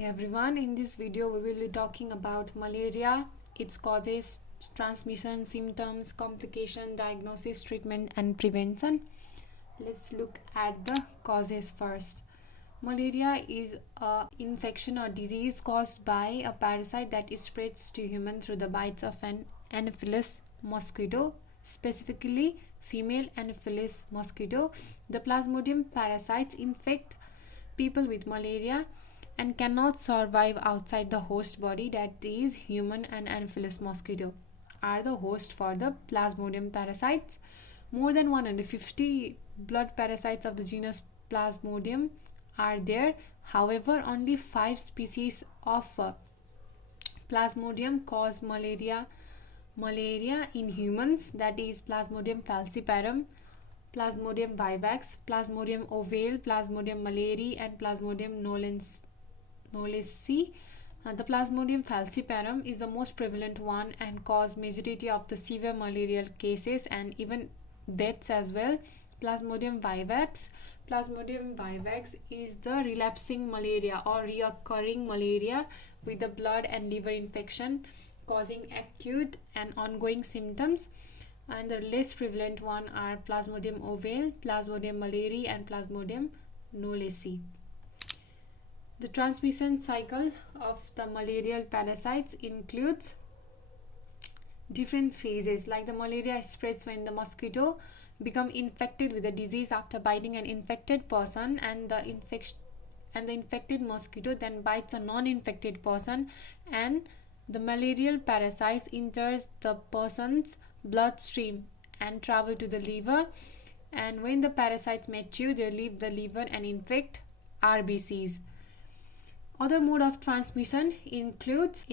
Hey everyone, in this video we will be talking about malaria, its causes, transmission, symptoms, complication, diagnosis, treatment and prevention. Let's look at the causes first. Malaria is a infection or disease caused by a parasite that spreads to humans through the bites of an Anopheles mosquito, specifically female Anopheles mosquito. The Plasmodium parasites infect people with malaria and cannot survive outside the host body, that is human, and Anopheles mosquito are the host for the Plasmodium parasites. More than 150 blood parasites of the genus Plasmodium are there. However, only 5 species of Plasmodium cause malaria in humans, that is Plasmodium falciparum, Plasmodium vivax, Plasmodium ovale, Plasmodium malariae and Plasmodium knowlesi. The Plasmodium falciparum is the most prevalent one and cause majority of the severe malarial cases and even deaths as well. Plasmodium vivax is the relapsing malaria or reoccurring malaria with the blood and liver infection causing acute and ongoing symptoms. And the less prevalent one are Plasmodium ovale, Plasmodium malariae and Plasmodium knowlesi. The transmission cycle of the malarial parasites includes different phases, like the malaria spreads when the mosquito become infected with the disease after biting an infected person, and the infected mosquito then bites a non-infected person, and the malarial parasites enters the person's bloodstream and travel to the liver, and when the parasites mature they leave the liver and infect RBCs. Other mode of transmission includes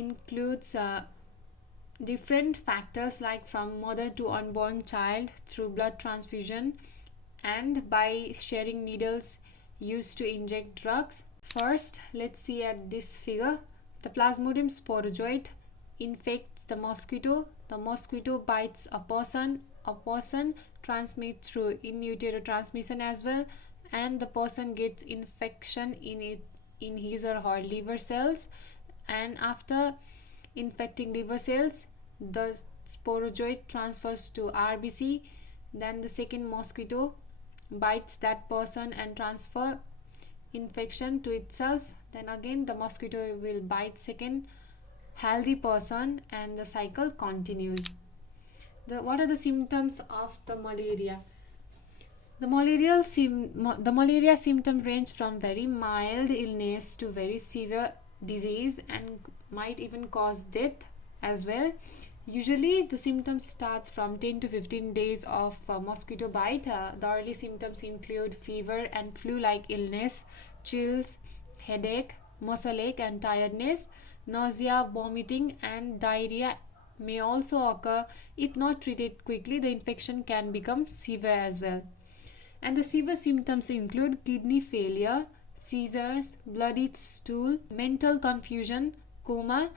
different factors, like from mother to unborn child through blood transfusion and by sharing needles used to inject drugs. First, let's see at this figure. The Plasmodium sporozoite infects the mosquito bites a person transmits through in utero transmission as well, and the person gets infection in his or her liver cells, and after infecting liver cells the sporozoite transfers to RBC. Then the second mosquito bites that person and transfer infection to itself. Then again the mosquito will bite second healthy person and the cycle continues. What are the symptoms of the malaria? The malaria symptoms range from very mild illness to very severe disease and might even cause death as well. Usually the symptoms starts from 10 to 15 days of mosquito bite. The early symptoms include fever and flu-like illness, chills, headache, muscle ache and tiredness, nausea, vomiting and diarrhea may also occur. If not treated quickly, the infection can become severe as well. And the severe symptoms include kidney failure, seizures, bloody stool, mental confusion, coma,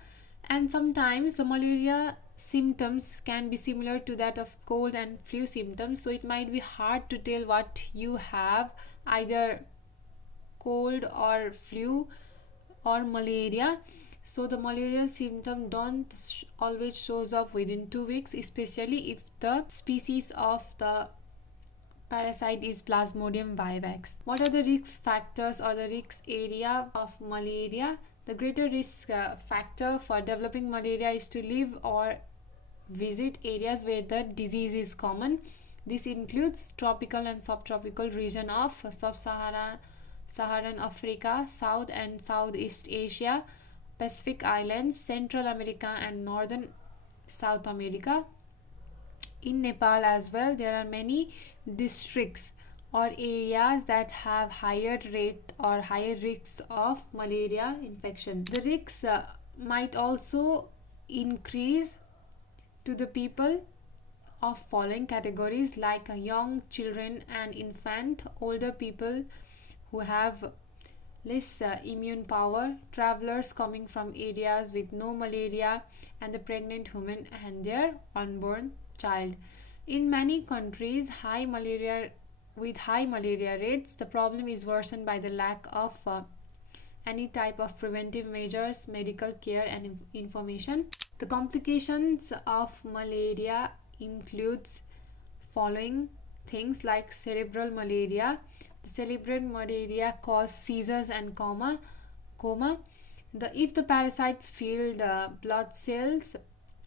and sometimes the malaria symptoms can be similar to that of cold and flu symptoms, so it might be hard to tell what you have, either cold or flu or malaria. So the malaria symptom don't always shows up within 2 weeks, especially if the species of the parasite is Plasmodium vivax. What are the risk factors or the risk area of malaria? The greater risk factor for developing malaria is to live or visit areas where the disease is common. This includes tropical and subtropical region of Sub-Saharan Africa, South and Southeast Asia, Pacific Islands, Central America and Northern South America. In Nepal as well, there are many districts or areas that have higher rate or higher risks of malaria infection. The risks might also increase to the people of following categories, like young children and infant, older people who have less immune power, travelers coming from areas with no malaria, and the pregnant women and their unborn child. In many countries with high malaria rates, the problem is worsened by the lack of any type of preventive measures, medical care, and information. The complications of malaria includes following things like cerebral malaria. The cerebral malaria cause seizures and coma. If the parasites fill the blood cells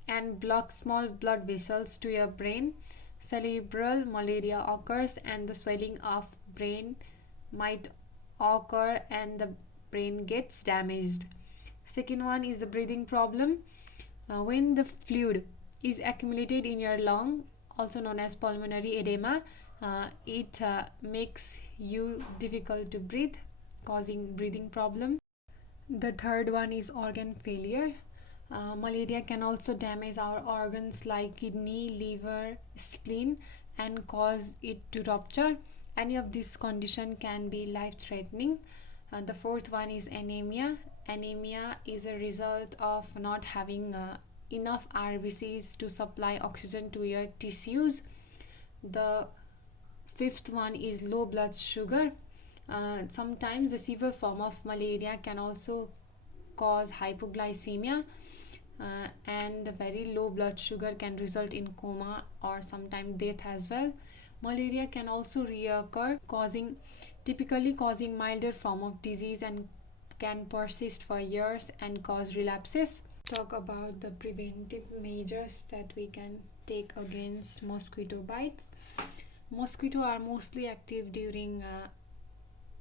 and block small blood vessels to your brain, cerebral malaria occurs, and the swelling of brain might occur and the brain gets damaged. Second one is the breathing problem. When the fluid is accumulated in your lung, also known as pulmonary edema, it makes you difficult to breathe, causing breathing problem. The third one is organ failure. Malaria can also damage our organs like kidney, liver, spleen, and cause it to rupture. Any of these conditions can be life-threatening. The fourth one is anemia. Anemia is a result of not having enough RBCs to supply oxygen to your tissues. The fifth one is low blood sugar. Sometimes the severe form of malaria can also cause hypoglycemia, and the very low blood sugar can result in coma or sometimes death as well. Malaria can also reoccur, typically causing milder form of disease, and can persist for years and cause relapses. Talk about the preventive measures that we can take against mosquito bites. Mosquitoes are mostly active during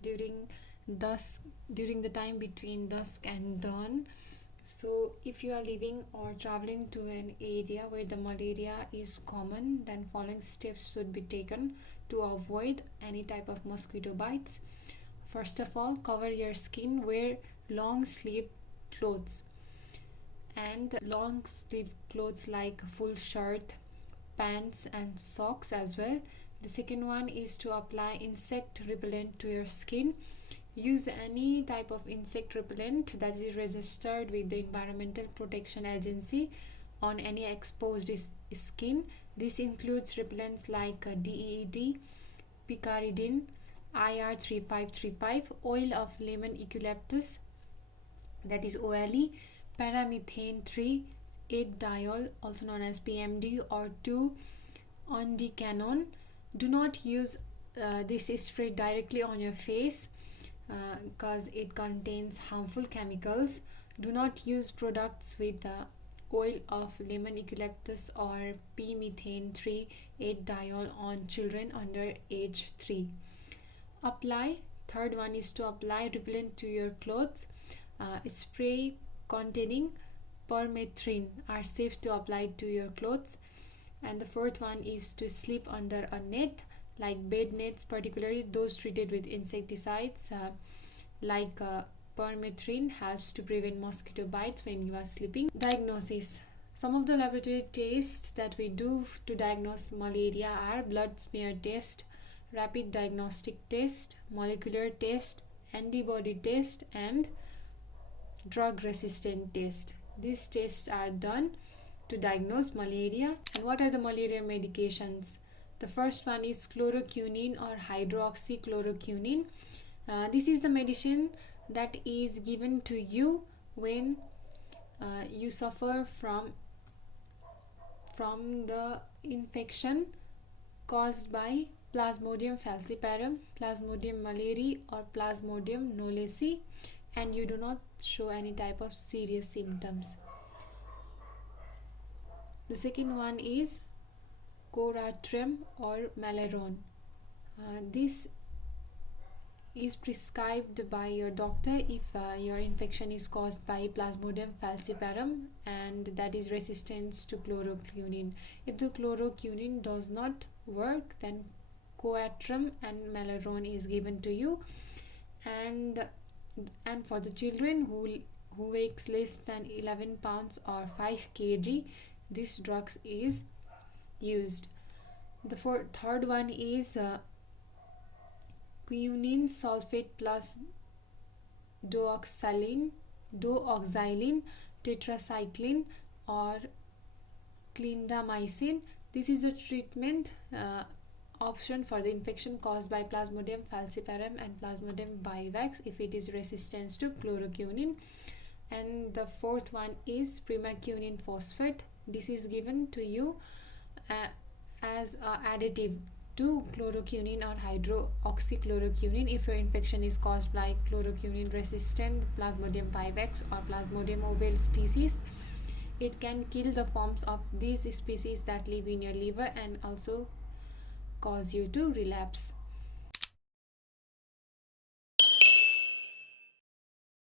the time between dusk and dawn. So if you are living or traveling to an area where the malaria is common, then following steps should be taken to avoid any type of mosquito bites. First of all, cover your skin, wear long sleeve clothes, and long sleeve clothes like full shirt, pants, and socks as well. The second one is to apply insect repellent to your skin. Use any type of insect repellent that is registered with the Environmental Protection Agency on any exposed skin. This includes repellents like DEET, picaridin, IR3535, oil of lemon eucalyptus, that is ovale, paramethane 3,8-diol, also known as PMD, or 2-ondecanone. Do not use this spray directly on your face because it contains harmful chemicals. Do not use products with oil of lemon eucalyptus or p-methane 3,8-diol on children under age 3. Third one is to apply repellent to your clothes. Spray containing permethrin are safe to apply to your clothes. And the fourth one is to sleep under a net, like bed nets, particularly those treated with insecticides like permethrin, helps to prevent mosquito bites when you are sleeping. Diagnosis. Some of the laboratory tests that we do to diagnose malaria are blood smear test, rapid diagnostic test, molecular test, antibody test, and drug resistant test. These tests are done to diagnose malaria. And what are the malaria medications? The first one is chloroquine or hydroxychloroquine. This is the medicine that is given to you when you suffer from the infection caused by Plasmodium falciparum, Plasmodium malariae, or Plasmodium knowlesi, and you do not show any type of serious symptoms. The second one is Coratrum or Malarone. This is prescribed by your doctor if your infection is caused by Plasmodium falciparum and that is resistant to chloroquine. If the chloroquine does not work, then Coatrum and Malarone is given to you. And for the children who weighs less than 11 pounds or 5 kg, this drug is used. The third one is quinine sulfate plus dooxylene, tetracycline, or clindamycin. This is a treatment option for the infection caused by Plasmodium falciparum and Plasmodium Vivax if it is resistant to chloroquine. And the fourth one is primaquine phosphate. This is given to you as additive to chloroquine or hydroxychloroquine if your infection is caused by chloroquine resistant Plasmodium vivax or Plasmodium ovale species. It can kill the forms of these species that live in your liver and also cause you to relapse.